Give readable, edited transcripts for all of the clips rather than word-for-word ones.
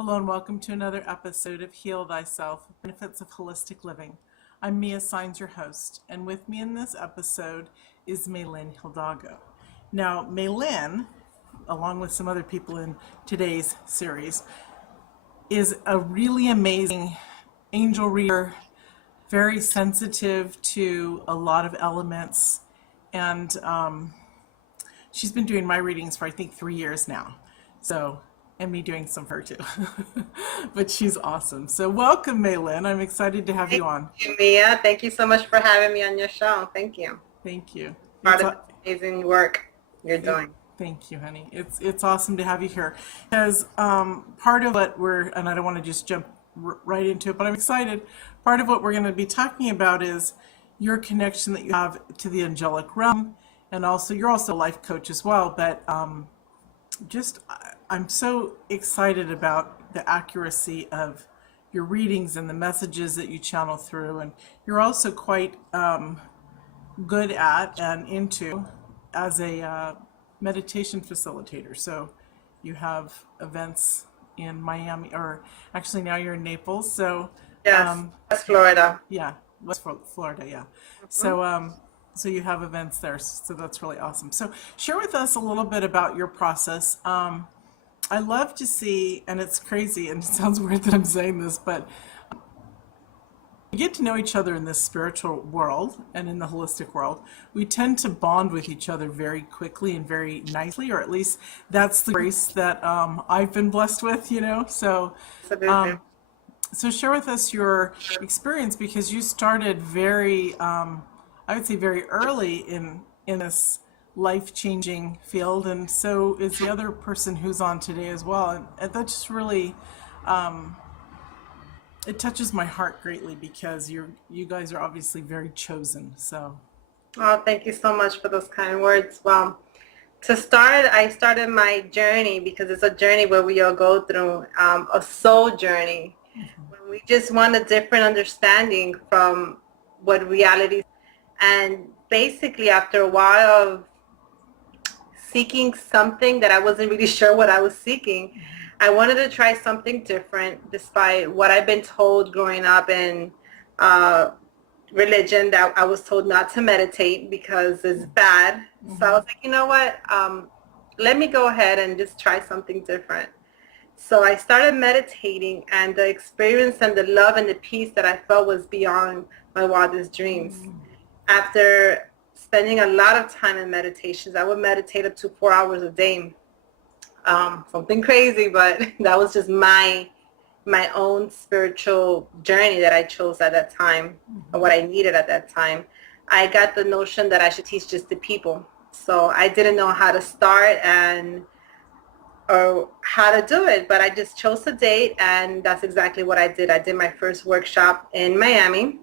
Hello and welcome to another episode of Heal Thyself, Benefits of Holistic Living. I'm Mia Saenz, your host, and with me in this episode is Meilyn Hildago. Now, Meilyn, along with some other people in today's series, is a really amazing angel reader, very sensitive to a lot of elements, and she's been doing my readings for I think 3 years now. And me doing some for her too. But she's awesome. So welcome, Meilyn. I'm excited to have you on. Thank you, Mia. Thank you so much for having me on your show. Thank you. Thank you. Part of the amazing work you're doing. Thank you, honey. It's awesome to have you here. Because part of what and I don't want to just jump right into it, but I'm excited. Part of what we're going to be talking about is your connection that you have to the angelic realm. And also, you're also a life coach as well. But I'm so excited about the accuracy of your readings and the messages that you channel through, and you're also quite good at and into as a meditation facilitator. So you have events in Miami, or actually now you're in Naples. So yes, West Florida. Yeah, West Florida. Yeah. Mm-hmm. So you have events there. So that's really awesome. So share with us a little bit about your process. I love to see, and it's crazy, and it sounds weird that I'm saying this, but we get to know each other in this spiritual world and in the holistic world. We tend to bond with each other very quickly and very nicely, or at least that's the grace that I've been blessed with, So, so share with us your experience, because you started very, I would say very early in this life-changing field, and so is the other person who's on today as well, and that just really it touches my heart greatly, because you guys are obviously very chosen. So Thank you so much for those kind words. Well, to start, I started my journey because it's a journey where we all go through a soul journey. When we just want a different understanding from what reality, and basically after a while of seeking something that I wasn't really sure what I was seeking, I wanted to try something different despite what I've been told growing up in religion, that I was told not to meditate because it's bad. So I was like, you know what, let me go ahead and just try something different. So I started meditating, and the experience and the love and the peace that I felt was beyond my wildest dreams. After spending a lot of time in meditations, I would meditate up to 4 hours a day. Something crazy, but that was just my own spiritual journey that I chose at that time, or what I needed at that time. I got the notion that I should teach just the people. So I didn't know how to start or how to do it, but I just chose a date, and that's exactly what I did. I did my first workshop in Miami,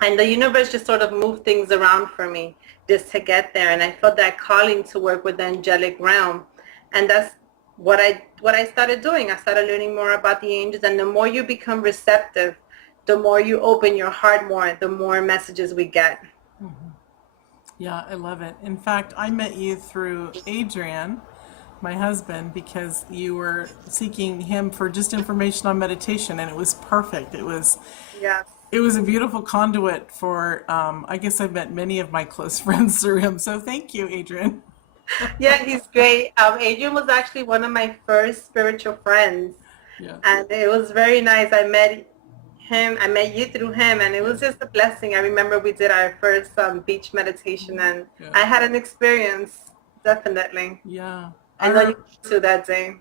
and the universe just sort of moved things around for me just to get there. And I felt that calling to work with the angelic realm. And that's what I started doing. I started learning more about the angels. And the more you become receptive, the more you open your heart more, the more messages we get. Yeah, I love it. In fact, I met you through Adrian, my husband, because you were seeking him for just information on meditation, and it was perfect. It was... Yes. It was a beautiful conduit for, I guess I've met many of my close friends through him. So thank you, Adrian. Yeah, he's great. Adrian was actually one of my first spiritual friends. Yeah. And it was very nice. I met you through him, and it was just a blessing. I remember we did our first beach meditation, and I had an experience, definitely. Yeah. I know you too that day.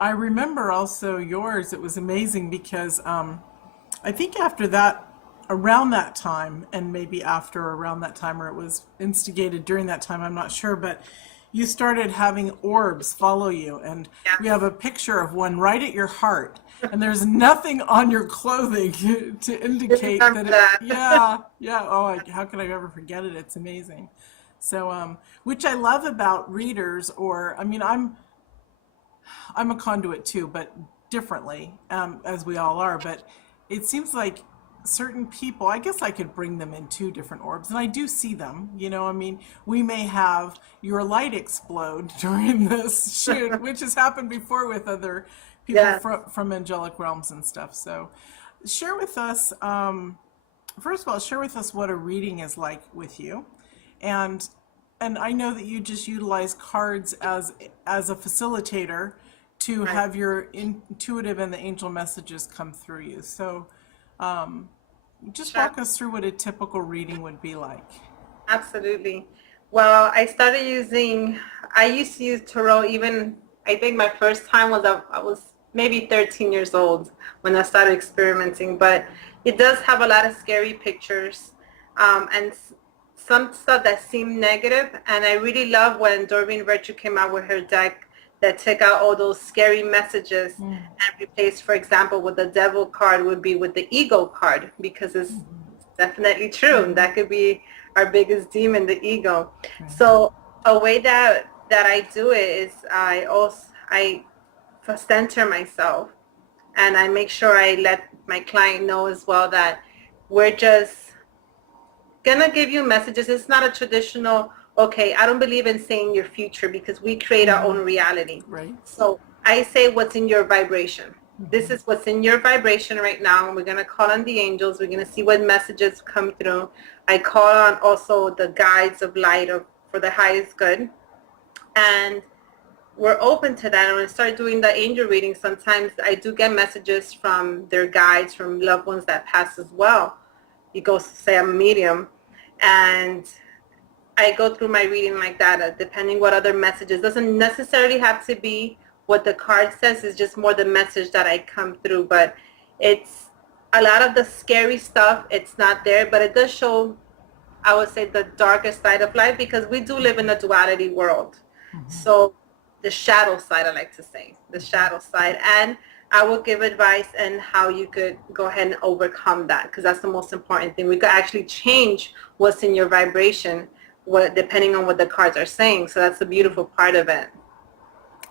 I remember also yours. It was amazing because I think after that, around that time, and maybe after around that time, or it was instigated during that time, I'm not sure, but you started having orbs follow you, and we have a picture of one right at your heart, and there's nothing on your clothing to indicate that how can I ever forget it? It's amazing. So which I love about readers, or I mean, I'm a conduit too, but differently, as we all are, but it seems like certain people, I guess I could bring them in two different orbs, and I do see them, I mean, we may have your light explode during this shoot, which has happened before with other people from angelic realms and stuff. So share with us, first of all, share with us what a reading is like with you. And I know that you just utilize cards as a facilitator to Right. have your intuitive and the angel messages come through you. So just Sure. walk us through what a typical reading would be like. Absolutely. Well, I used to use tarot even, I think my first time was I was maybe 13 years old when I started experimenting, but it does have a lot of scary pictures and some stuff that seemed negative. And I really love when Doreen Virtue came out with her deck that took out all those scary messages and replaced, for example, with the devil card would be with the ego card, because it's definitely true. That could be our biggest demon, the ego. So a way that I do it is I center myself, and I make sure I let my client know as well that we're just gonna give you messages. It's not a traditional, okay, I don't believe in saying your future, because we create our own reality. Right. So I say what's in your vibration. This is what's in your vibration right now. We're going to call on the angels. We're going to see what messages come through. I call on also the guides of light for the highest good. And we're open to that. And when I start doing the angel reading, sometimes I do get messages from their guides, from loved ones that pass as well. You go say I'm a medium, and I go through my reading like that, depending what other messages. Doesn't necessarily have to be what the card says, is just more the message that I come through. But it's a lot of the scary stuff, it's not there, but it does show, I would say, the darker side of life, because we do live in a duality world. So the shadow side, I like to say, the shadow side. And I will give advice on how you could go ahead and overcome that, because that's the most important thing. We could actually change what's in your vibration, depending on what the cards are saying. So that's the beautiful part of it.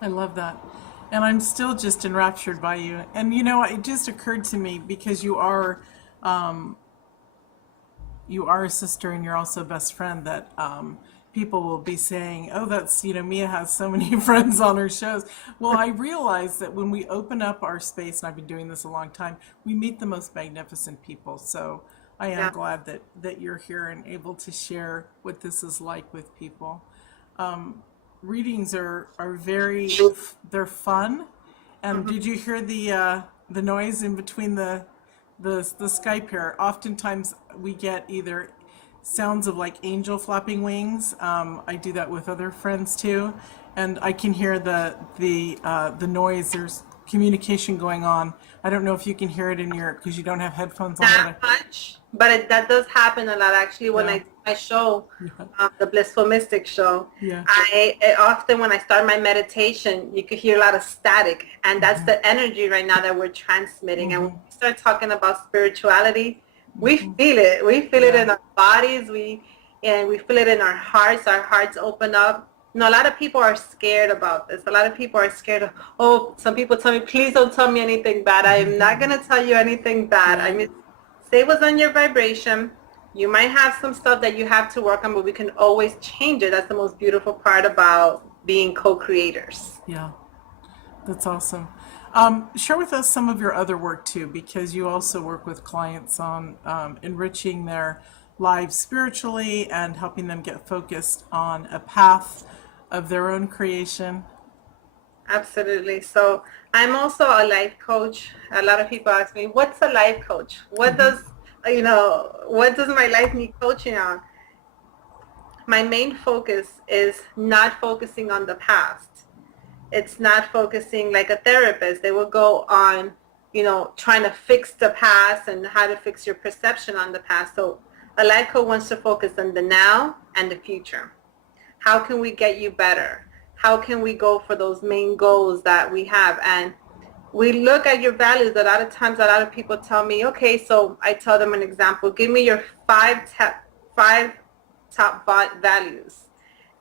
I love that. And I'm still just enraptured by you. And you know, it just occurred to me, because you are a sister and you're also a best friend, that people will be saying, oh, that's, Mia has so many friends on her shows. Well, I realize that when we open up our space, and I've been doing this a long time, we meet the most magnificent people. So I am glad that you're here and able to share what this is like with people. Readings are they're fun. And did you hear the noise in between the Skype here? Oftentimes we get either sounds of like angel flapping wings. I do that with other friends too, and I can hear the noise. There's communication going on. I don't know if you can hear it because you don't have headphones on. Not much, but that does happen a lot actually. When I do my show, the Blissful Mystic show, I often, when I start my meditation, you could hear a lot of static, and that's the energy right now that we're transmitting. And when we start talking about spirituality, we feel it. We feel it in our bodies. We feel it in our hearts. Our hearts open up. A lot of people are scared about this. A lot of people are scared of, some people tell me, please don't tell me anything bad. I am not going to tell you anything bad. I mean, say what's on your vibration. You might have some stuff that you have to work on, but we can always change it. That's the most beautiful part about being co-creators. Yeah, that's awesome. Share with us some of your other work too, because you also work with clients on enriching their lives spiritually and helping them get focused on a path of their own creation. Absolutely. So I'm also a life coach. A lot of people ask me, what's a life coach? What does my life need coaching on? My main focus is not focusing on the past. It's not focusing like a therapist. They will go on, trying to fix the past and how to fix your perception on the past. So a life coach wants to focus on the now and the future. How can we get you better? How can we go for those main goals that we have? And we look at your values. A lot of times, a lot of people tell me, okay, so I tell them an example. Give me your five top values.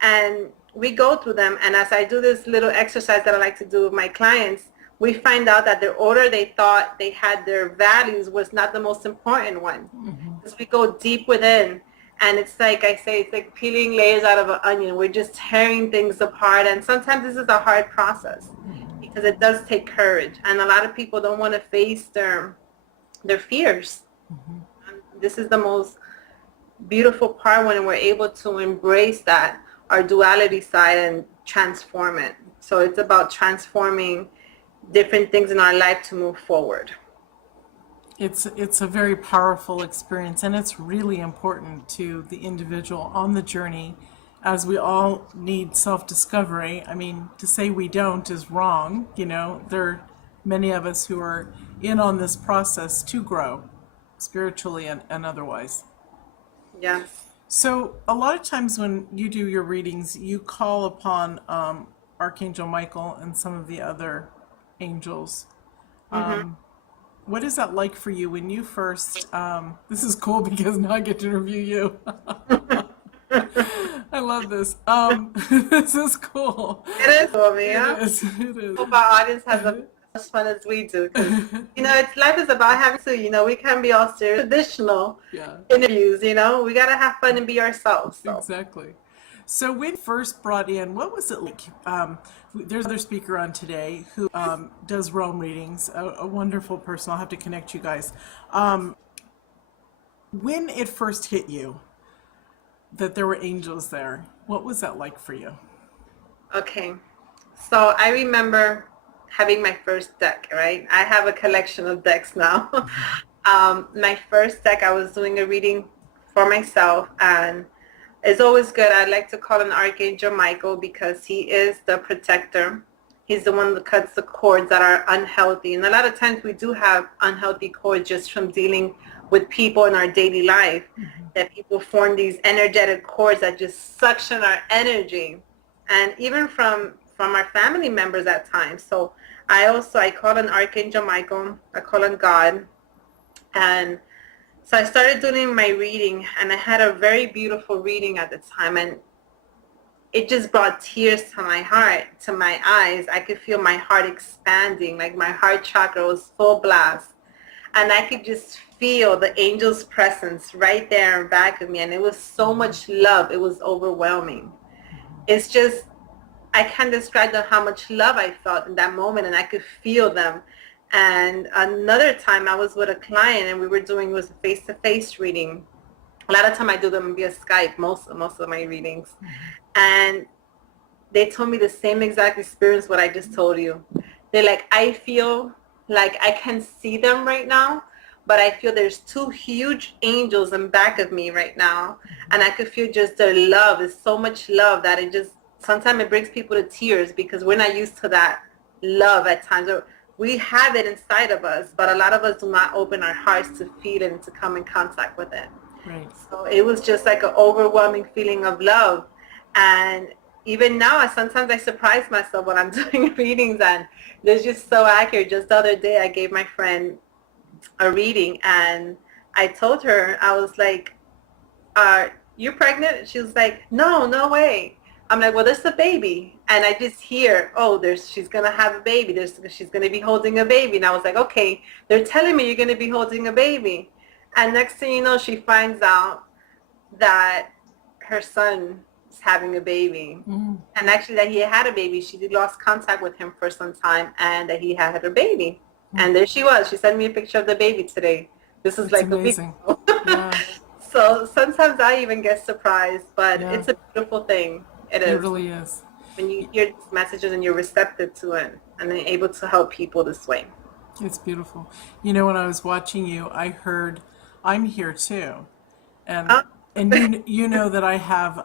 And we go through them. And as I do this little exercise that I like to do with my clients, we find out that the order they thought they had their values was not the most important one. Because we go deep within. And it's like I say, it's like peeling layers out of an onion. We're just tearing things apart. And sometimes this is a hard process. because it does take courage, and a lot of people don't want to face their fears. This is the most beautiful part when we're able to embrace that, our duality side, and transform it. So it's about transforming different things in our life to move forward. It's a very powerful experience, and it's really important to the individual on the journey, as we all need self-discovery. I mean, to say we don't is wrong. You know, there are many of us who are in on this process to grow spiritually and otherwise. Yes. So a lot of times when you do your readings, you call upon Archangel Michael and some of the other angels. Mm-hmm. What is that like for you when you first? This is cool because now I get to interview you. I love this. This is cool. It is for me, It yeah. is. It is. Hope our audience has as much fun as we do, because it's life is about having to. We can't be all serious, traditional Yeah, interviews. We gotta have fun and be ourselves. So. exactly. So when first brought in, what was it like? There's another speaker on today who does realm readings, a wonderful person. I'll have to connect you guys. When it first hit you that there were angels there, what was that like for you? Okay, so I remember having my first deck. Right, I have a collection of decks now. My first deck, I was doing a reading for myself, and it's always good. I like to call an Archangel Michael because he is the protector. He's the one that cuts the cords that are unhealthy. And a lot of times we do have unhealthy cords just from dealing with people in our daily life, that people form these energetic cords that just suction our energy. And even from our family members at times. So I call on Archangel Michael, I call on God. And so I started doing my reading, and I had a very beautiful reading at the time, and it just brought tears to my heart, to my eyes. I could feel my heart expanding, like my heart chakra was full blast. And I could just feel the angel's presence right there in back of me, and it was so much love. It was overwhelming. It's just, I can't describe how much love I felt in that moment, and I could feel them. And another time I was with a client, and was a face-to-face reading. A lot of time I do them via Skype, most of my readings. And they told me the same exact experience what I just told you. They're like, I feel like I can see them right now, but I feel there's two huge angels in back of me right now. And I could feel just their love. It's so much love that sometimes it brings people to tears, because we're not used to that love at times. We have it inside of us, but a lot of us do not open our hearts to feel it and to come in contact with it. Right. So it was just like an overwhelming feeling of love. And even now, sometimes I surprise myself when I'm doing readings, and they're just so accurate. Just the other day, I gave my friend a reading, and I told her, I was like, "Are you pregnant?" She was like, no way. I'm like, well, there's a baby. And I just hear, she's going to have a baby. She's going to be holding a baby. And I was like, okay, they're telling me you're going to be holding a baby. And next thing you know, she finds out that her son is having a baby. And actually that he had a baby. She lost contact with him for some time, and that he had a baby. And there she was. She sent me a picture of the baby today. This is That's like amazing. a week ago. Yeah, So sometimes I even get surprised, but Yeah. it's a beautiful thing. It it is. really is. When you hear these messages and you're receptive to it, and then able to help people this way. It's beautiful. You know, when I was watching you, I heard, "I'm here too," and Uh, you know that I have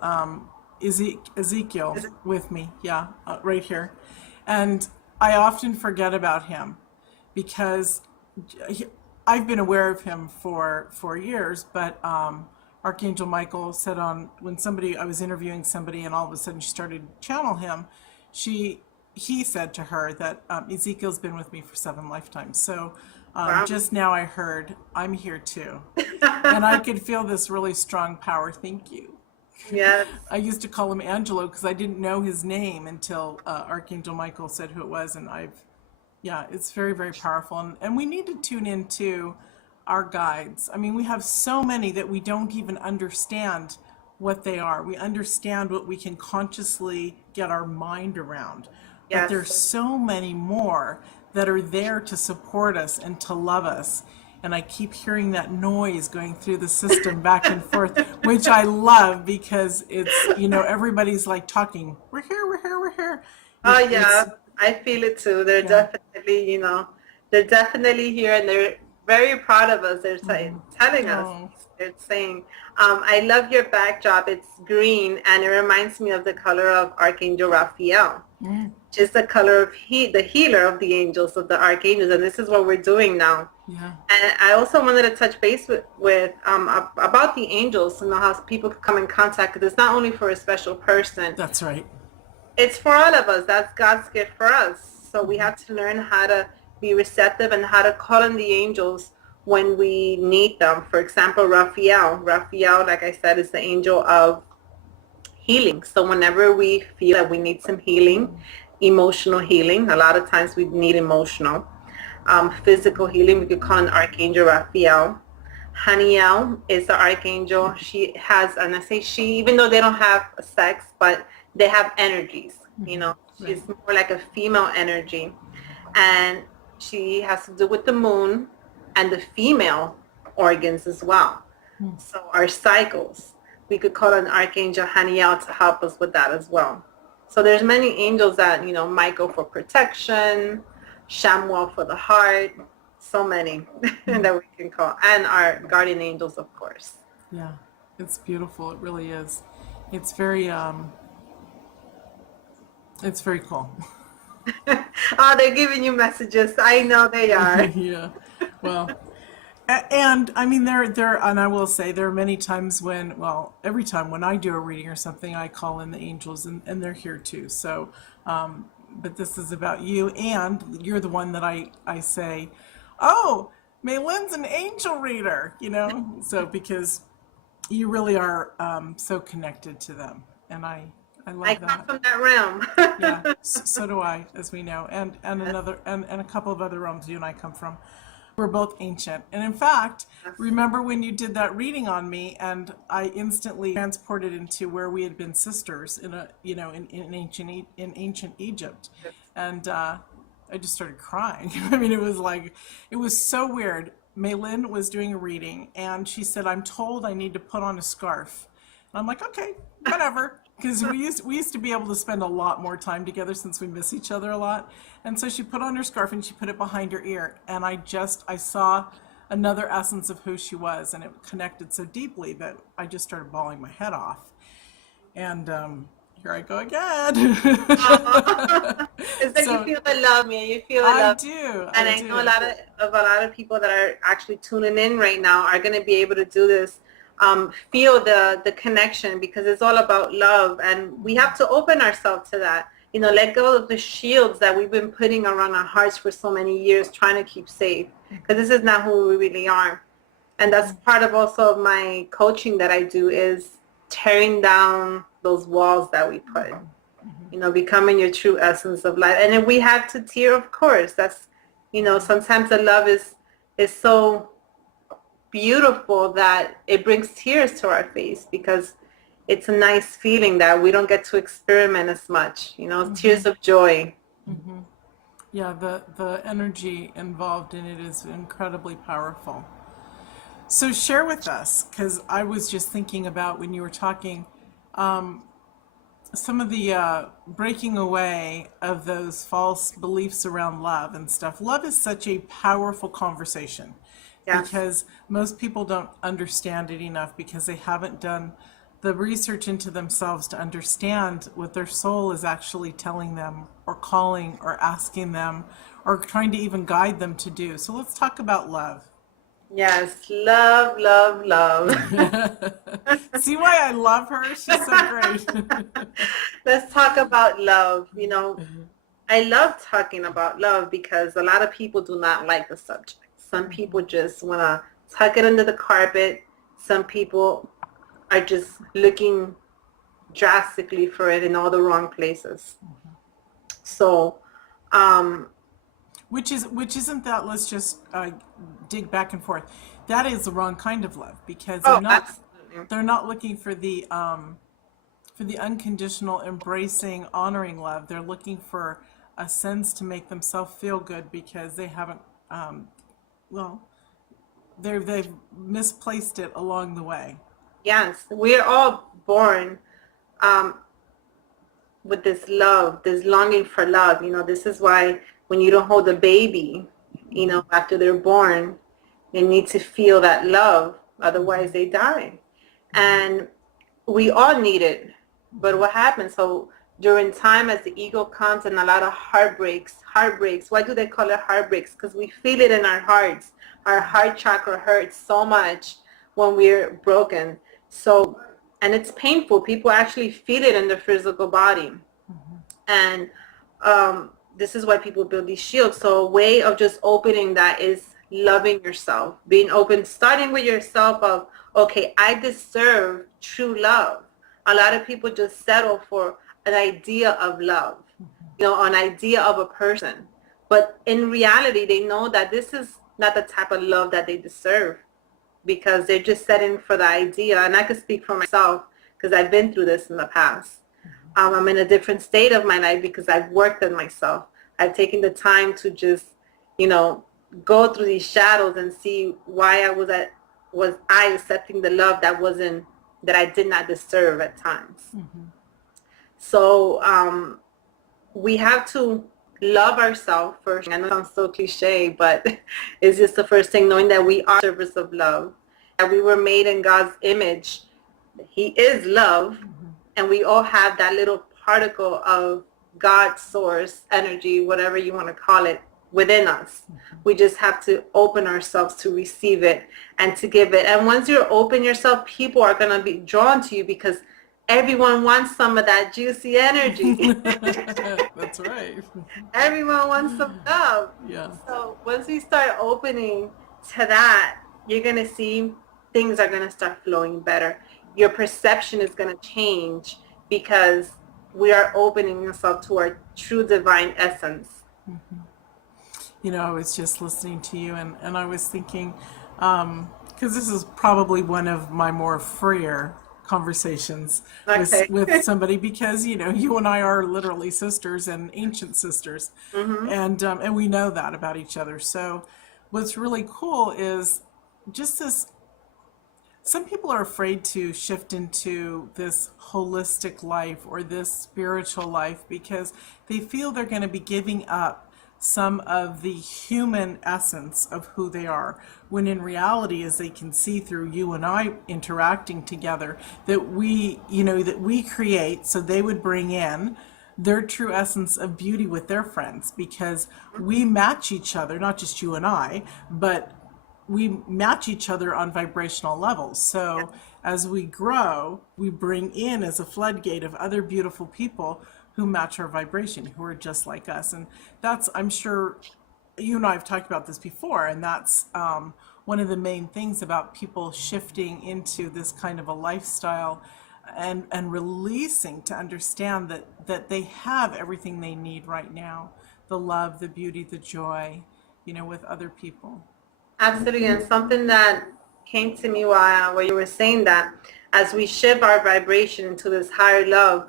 Ezekiel with me, yeah, right here, and I often forget about him because he, I've been aware of him for years, but Archangel Michael said when I was interviewing somebody, and all of a sudden she started to channel him, he said to her that Ezekiel's been with me for 7 lifetimes. So Wow. just now I heard, "I'm here too," and I could feel this really strong power. Thank you. Yes. I used to call him Angelo because I didn't know his name until Archangel Michael said who it was, and yeah, it's very, very powerful. And we need to tune into our guides. I mean, we have so many that we don't even understand what they are. We understand what we can consciously get our mind around. but there's Yes. so many more that are there to support us and to love us. And I keep hearing that noise going through the system back and forth, which I love because it's, everybody's like talking, we're here, we're here, we're here. Oh It's yeah, I feel it too. They're yeah. definitely, they're definitely here, and they're very proud of us. They're telling us, Oh, they're saying, I love your backdrop. It's green, and it reminds me of the color of Archangel Raphael, just the color of the healer of the angels, of the archangels, and this is what we're doing now. yeah, And I also wanted to touch base with about the angels, how people can come in contact, because it's not only for a special person. that's right. It's for all of us. That's God's gift for us. So we have to learn how to be receptive and how to call on the angels when we need them. For example, Raphael. Raphael, like I said, is the angel of healing. So whenever we feel that we need some healing, emotional healing, a lot of times we need emotional, physical healing, we could call on Archangel Raphael. Haniel is the archangel. She has, and I say she, even though they don't have sex, but they have energies. Right. She's more like a female energy, and she has to do with the moon and the female organs as well. So our cycles, we could call on Archangel Haniel to help us with that as well. So there's many angels that, Michael for protection, Shamuel for the heart, so many that we can call, and our guardian angels, of course. Yeah, it's beautiful. It really is. It's very it's very cool. Oh, they're giving you messages. I know they are. Yeah. Well, and I mean there and I will say there are many times when, well, every time when I do a reading or something, I call in the angels and they're here too. So but this is about you, and you're the one that I say, "Oh, Meilyn's an angel reader," So because you really are so connected to them, and I I love come that. from that realm. Yeah, so do I, as we know, and another and a couple of other realms you and I come from. We're both ancient, and in fact, remember when you did that reading on me, and I instantly transported into where we had been sisters in in ancient Egypt, and I just started crying. I mean, it was so weird. Meilyn was doing a reading, and she said, "I'm told I need to put on a scarf." And I'm like, "Okay, whatever." Because we used to be able to spend a lot more time together since we miss each other a lot. And so she put on her scarf and she put it behind her ear. And I saw another essence of who she was. And it connected so deeply that I just started bawling my head off. And here I go again. It's like you So feel the love, man. You feel the I love. do. And I I know do. a lot of people that are actually tuning in right now are going to be able to do this. Feel the connection, because it's all about love, and we have to open ourselves to that. Let go of the shields that we've been putting around our hearts for so many years, trying to keep safe, because this is not who we really are. And that's part of also my coaching that I do, is tearing down those walls that we put. Becoming your true essence of life. And then we have to tear, of course. That's, sometimes the love is so beautiful that it brings tears to our face, because it's a nice feeling that we don't get to experiment as much, tears of joy. Yeah, the energy involved in it is incredibly powerful. So share with us, because I was just thinking about when you were talking, some of the breaking away of those false beliefs around love and stuff. Love is such a powerful conversation Yes. because most people don't understand it enough because they haven't done the research into themselves to understand what their soul is actually telling them or calling or asking them or trying to even guide them to do. So let's talk about love. Yes. Love, love, love. See why I love her? She's so great. Let's talk about love. I love talking about love because a lot of people do not like the subject. Some people just want to tuck it under the carpet. Some people are just looking drastically for it in all the wrong places. So, Which isn't that? Let's just dig back and forth. That is the wrong kind of love because absolutely. they're not looking for the unconditional, embracing, honoring love. They're looking for a sense to make themselves feel good because they haven't, well, they've misplaced it along the way. Yes, we're all born um, with this love, this longing for love. This is why when you don't hold a baby, after they're born, they need to feel that love. Otherwise, they die. And we all need it. But what happens? So during time as the ego comes and a lot of heartbreaks, why do they call it heartbreaks? Because we feel it in our hearts. Our heart chakra hurts so much when we're broken. So, and it's painful. People actually feel it in their physical body. And this is why people build these shields. So a way of just opening that is loving yourself, being open, starting with yourself of, okay, I deserve true love. A lot of people just settle for an idea of love, an idea of a person. But in reality, they know that this is not the type of love that they deserve because they're just setting for the idea. And I could speak for myself because I've been through this in the past. I'm in a different state of my life because I've worked on myself. I've taken the time to just, go through these shadows and see why was I accepting the love that I did not deserve at times. So we have to love ourselves first. I know it sounds so cliche, but it's just the first thing, knowing that we are service of love, that we were made in God's image. He is love, and we all have that little particle of God's source, energy, whatever you want to call it, within us. We just have to open ourselves to receive it and to give it. And once you open yourself, people are going to be drawn to you because everyone wants some of that juicy energy. That's right. Everyone wants some love. Yeah. So once we start opening to that, you're going to see things are going to start flowing better. Your perception is going to change because we are opening ourselves to our true divine essence. I was just listening to you and I was thinking, because this is probably one of my more freer conversations with somebody because, you and I are literally sisters and ancient sisters. And we know that about each other. So what's really cool is just this. Some people are afraid to shift into this holistic life or this spiritual life because they feel they're going to be giving up some of the human essence of who they are, when in reality, as they can see through you and I interacting together, that we create, so they would bring in their true essence of beauty with their friends because we match each other, not just you and I, but we match each other on vibrational levels. So as we grow, we bring in as a floodgate of other beautiful people who match our vibration, who are just like us. And that's, I'm sure you and I have talked about this before, and that's one of the main things about people shifting into this kind of a lifestyle and releasing to understand that they have everything they need right now, the love, the beauty, the joy, with other people. Absolutely. And something that came to me while you were saying that, as we shift our vibration into this higher love,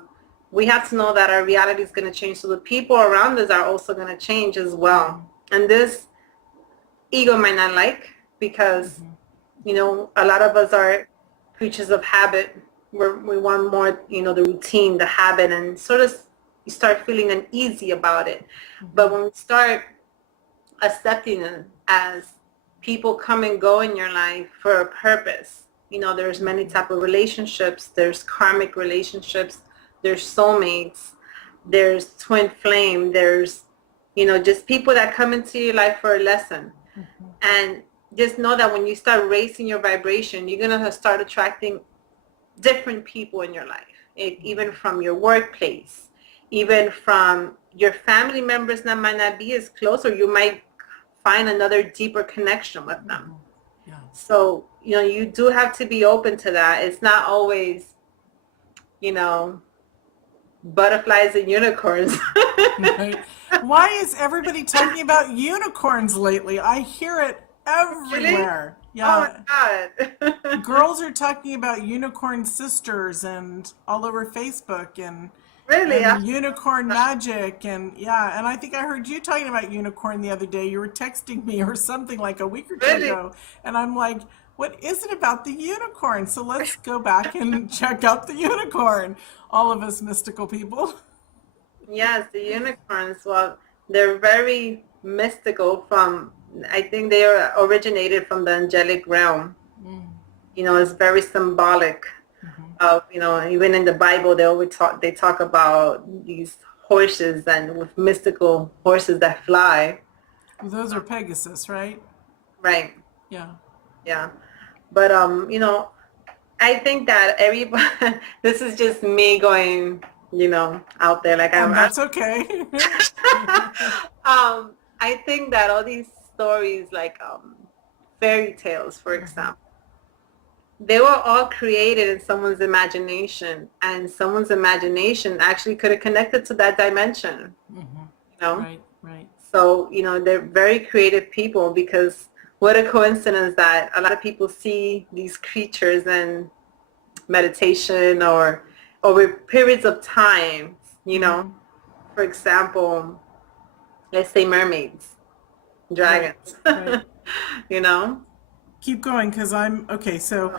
we have to know that our reality is going to change. So the people around us are also going to change as well. And this ego might not like because, a lot of us are creatures of habit. We want more, the routine, the habit, and sort of you start feeling uneasy about it. But when we start accepting it as people come and go in your life for a purpose, there's many type of relationships. There's karmic relationships. There's soulmates, there's twin flame, there's, just people that come into your life for a lesson. And just know that when you start raising your vibration, you're going to start attracting different people in your life, even from your workplace, even from your family members that might not be as close, or you might find another deeper connection with them. So, you do have to be open to that. It's not always, butterflies and unicorns. Right. Why is everybody talking about unicorns lately? I hear it everywhere. Really? Yeah. Oh my God. Girls are talking about unicorn sisters and all over Facebook, and Really? and unicorn magic, and yeah, and I think I heard you talking about unicorn the other day. You were texting me or something like a week or two Really? ago, and I'm like, what is it about the unicorn? So let's go back and check out the unicorn, all of us mystical people. Yes, the unicorns. Well, they're very mystical I think they are originated from the angelic realm. Mm, It's very symbolic mhm. of, even in the Bible, they talk about these horses and with mystical horses that fly. Those are Pegasus, right? Right. Yeah. Yeah. But, I think that everybody, this is just me going, out there. Like And that's okay. I think that all these stories, like fairy tales, for Mhm. example, they were all created in someone's imagination, and someone's imagination actually could have connected to that dimension, Mhm. you know? Right, right. So, they're very creative people, because what a coincidence that a lot of people see these creatures in meditation or over periods of time, Mhm. for example, let's say mermaids, Right, dragons, right. you know? Keep going, because I'm okay. So,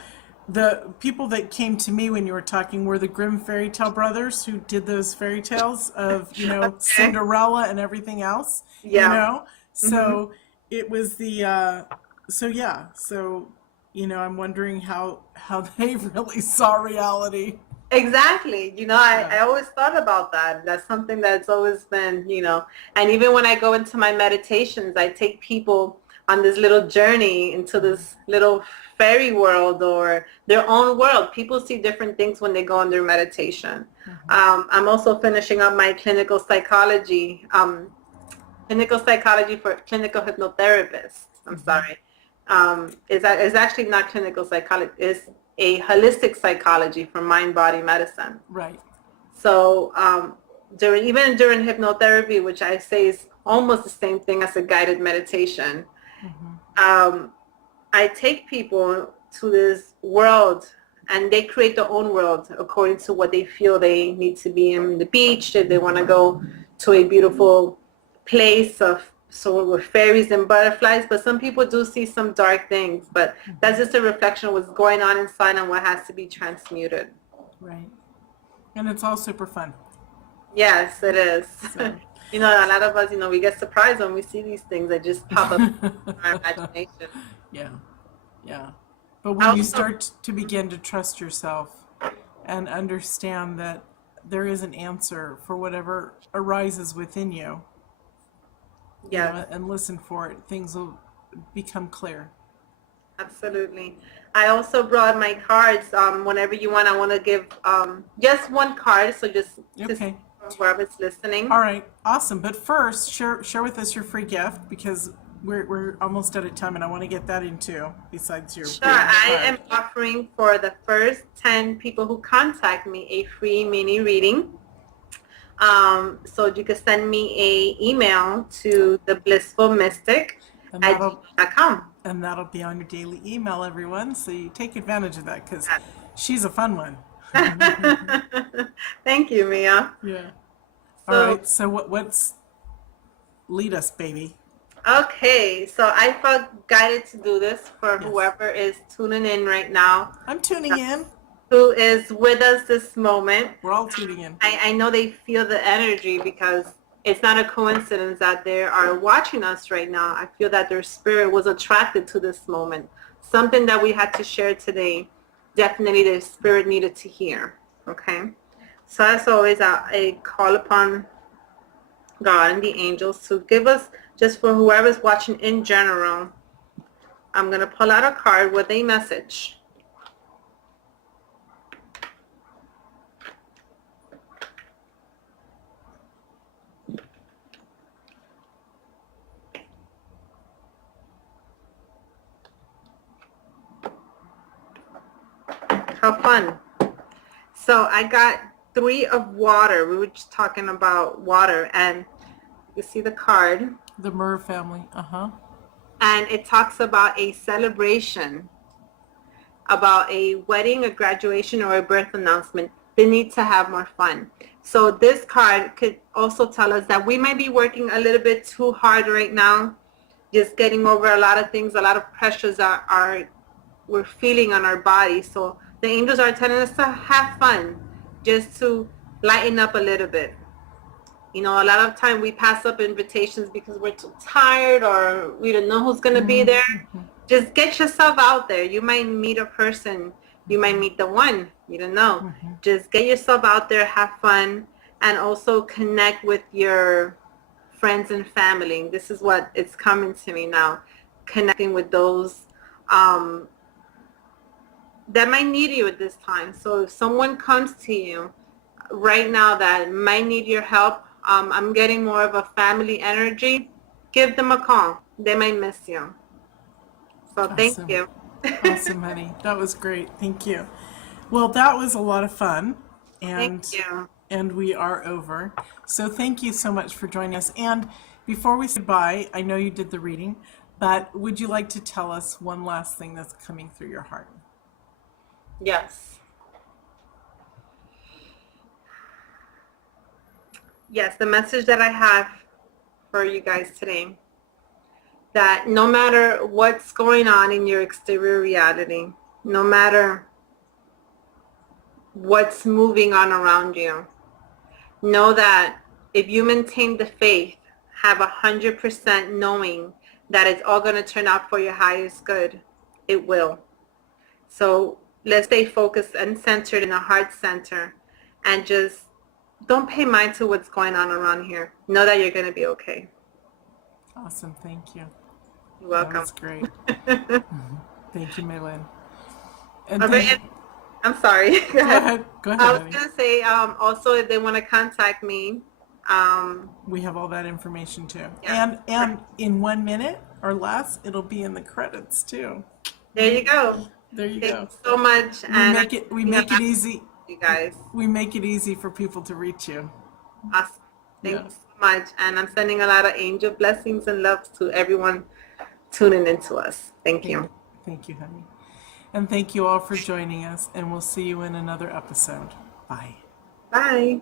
the people that came to me when you were talking were the Grimm fairy tale brothers who did those fairy tales of, Okay. Cinderella and everything else, you Yeah. know? Hmm. So, it was so yeah. So, I'm wondering how they really saw reality. Exactly. I Yeah. always thought about that. That's something that's always been, and even when I go into my meditations, I take people on this little journey into Mhm. this little fairy world or their own world. People see different things when they go on their meditation. Mhm. I'm also finishing up my clinical psychology for clinical hypnotherapists. I'm Mhm. sorry. Is actually not clinical psychology. It's a holistic psychology for mind-body medicine. Right. So during hypnotherapy, which I say is almost the same thing as a guided meditation, Mhm. um, I take people to this world, and they create their own world according to what they feel they need to be in the beach. If they want to go to a beautiful place with fairies and butterflies, but some people do see some dark things. But that's Mhm. just a reflection of what's going on inside and what has to be transmuted. Right. And it's all super fun. Yes, it is. So. A lot of us, we get surprised when we see these things that just pop up in our imagination. Yeah, yeah. But I when you also, start to begin to trust yourself and understand that there is an answer for whatever arises within you, yes. and listen for it, things will become clear. Absolutely. I also brought my cards. Whenever you want, I want to give just one card, so just to see Okay. for whoever's listening. All right. Awesome. But first, share with us your free gift because we're almost out of time, and I want to get that in too. Besides your Sure. reading the I am card. offering for the first 10 people who contact me a free mini reading. So you can send me a email to theblissfulmystic And at that'll gmail.com. and that'll be on your daily email, everyone. So you take advantage of that because she's a fun one. Thank you, Mia. Yeah. All So, right. So what's lead us, baby? okay, so I felt guided to do this for Yes. whoever is tuning in right now, I'm tuning in. who is with us this moment. We're all tuning in. I know they feel the energy, because it's not a coincidence that they are watching us right now. I feel that their spirit was attracted to this moment. Something that we had to share today, definitely their spirit needed to hear. Okay? So as always, I call upon God and the angels to give us, just for whoever's watching in general, I'm going to pull out a card with a message. How fun. So I got 3 of water. We were just talking about water, and you see the card, The Murr family. Uh huh. and it talks about a celebration, about a wedding, a graduation, or a birth announcement. the need to have more fun. So this card could also tell us that we might be working a little bit too hard right now, just getting over a lot of things, a lot of pressures we're feeling on our body. So the angels are telling us to have fun, just to lighten up a little bit. You know, a lot of time we pass up invitations because we're too tired or we don't know who's going to be there. Just get yourself out there. You might meet a person. You might meet the one. You don't know. Just get yourself out there, have fun, and also connect with your friends and family. This is what it's coming to me now. Connecting with those that might need you at this time. So if someone comes to you right now that might need your help, I'm getting more of a family energy, give them a call. They might miss you. So Awesome. Thank you. Awesome, honey. That was great. Thank you. Well, that was a lot of fun. And, Thank you. And we are over. So thank you so much for joining us. And before we say bye, I know you did the reading, but would you like to tell us one last thing that's coming through your heart? Yes. Yes, the message that I have for you guys today, that no matter what's going on in your exterior reality, no matter what's moving on around you, know that if you maintain the faith, have 100% knowing that it's all going to turn out for your highest good, it will. So let's stay focused and centered in the heart center, and just don't pay mind to what's going on around here. Know that you're going to be okay. Awesome. Thank you. You're welcome. That was great. Thank you, Meilyn. And I'm sorry. Go ahead. Go ahead. I was going to say, also, if they want to contact me, we have all that information too. Yeah. And in 1 minute or less, it'll be in the credits too. There you go. There you Thank go. you so much. We make it easy. You guys. We make it easy for people to reach you. Awesome. Thank you so much. And I'm sending a lot of angel blessings and love to everyone tuning into us. Thank you. Thank you, honey. And thank you all for joining us. And we'll see you in another episode. Bye. Bye.